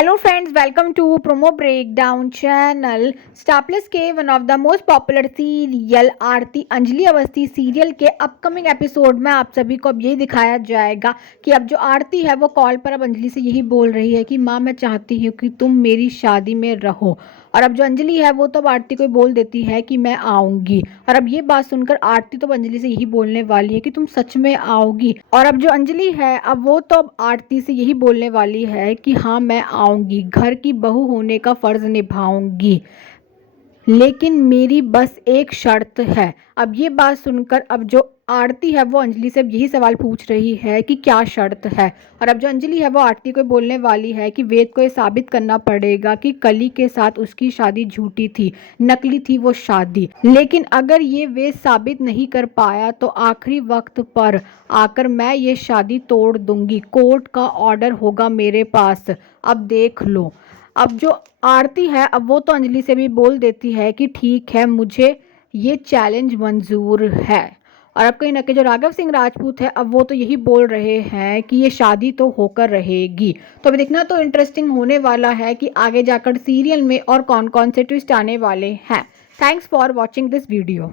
Hello friends, welcome to Promo Breakdown channel. Star Plus के one of the most popular serial Aarti Anjali Awasthi serial के upcoming episode में आप सभी को अब यही दिखाया जाएगा कि अब जो आरती है वो कॉल पर अब अंजलि से यही बोल रही है कि माँ मैं चाहती हूँ कि तुम मेरी शादी में रहो। और अब जो अंजलि है वो तो अब आरती को बोल देती है कि मैं आऊंगी। और अब ये बात सुनकर आरती तो अंजलि से यही बोलने वाली है कि तुम सच में आओगी। और अब जो अंजलि है अब वो तो अब आरती से यही बोलने वाली है कि हाँ मैं आऊंगी, घर की बहू होने का फर्ज निभाऊंगी, लेकिन मेरी बस एक शर्त है। अब ये बात सुनकर अब जो आरती है वो अंजलि से यही सवाल पूछ रही है कि क्या शर्त है। और अब जो अंजलि है वो आरती को बोलने वाली है कि वेद को ये साबित करना पड़ेगा कि कली के साथ उसकी शादी झूठी थी, नकली थी वो शादी। लेकिन अगर ये वेद साबित नहीं कर पाया तो आखिरी वक्त पर आकर मैं ये शादी तोड़ दूंगी, कोर्ट का ऑर्डर होगा मेरे पास, अब देख लो। अब जो आरती है अब वो तो अंजलि से भी बोल देती है कि ठीक है मुझे ये चैलेंज मंजूर है। और अब कहीं ना कहीं जो राघव सिंह राजपूत है अब वो तो यही बोल रहे हैं कि ये शादी तो होकर रहेगी। तो अभी देखना तो इंटरेस्टिंग होने वाला है कि आगे जाकर सीरियल में और कौन कौन से ट्विस्ट आने वाले हैं। Thanks for watching this video.